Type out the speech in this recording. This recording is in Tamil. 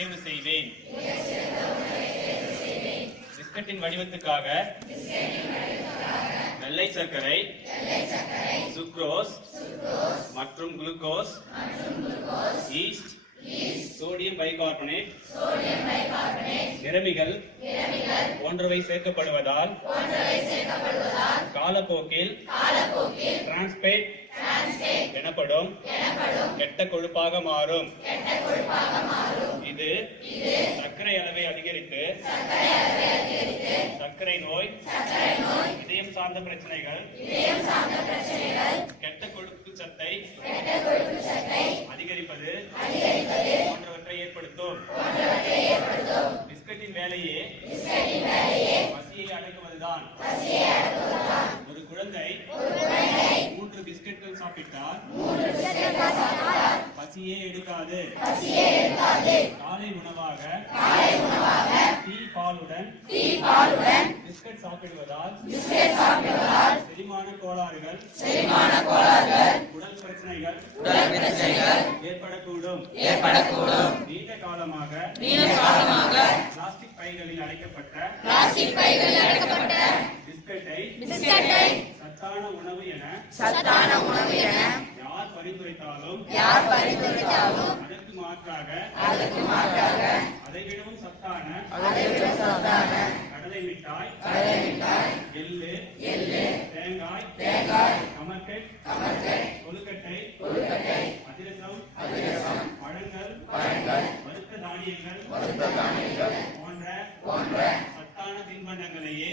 தேர்வு செய்வேன். பிஸ்கட்டின் வடிவத்துக்காக வெள்ளை சர்க்கரை, சுக்ரோஸ் மற்றும் குளுக்கோஸ், ஈஸ்ட், சோடியம் பைகார்பனேட், நிறமிகள் போன்றவை சேர்க்கப்படுவதால் காலப்போக்கில் டிரான்ஸ்பேட் எனப்படும் கெட்ட கொழுப்பாக மாறும். இது சர்க்கரை அளவை அதிகரித்து சர்க்கரை நோய், இதயம் சார்ந்த பிரச்சனைகள், கெட்ட கொழுப்பு சத்தை அதிகரிப்பது போன்றவற்றை ஏற்படுத்தும். பிஸ்கட்டின் வேலையே பசியை அடக்குவதுதான். ஒரு குழந்தை 3 பிஸ்கட்கள் சாப்பிட்டால் பசியே எடுக்காது. காலை உணவாக டீ பாலுடன் பிஸ்கட் சாப்பிடுவதால் செரிமான கோளாறுகள், உடல் பிரச்சனைகள் ஏற்படக்கூடும். நீண்ட காலமாக பிளாஸ்டிக் பைகளில் அடைக்கப்பட்ட பிஸ்கட்டை சத்தான உணவு என யார் பரிந்துரைத்தாலும் அதற்கு மாற்றாக அதைவிடவும் சத்தான கடலை மிட்டாய், எள்ளு, தேங்காய், கமர்கட், கொழுக்கட்டை, அதிரசம், பழங்கள், வறுத்த தானியங்கள் போன்ற சத்தான தின்பண்டங்களையே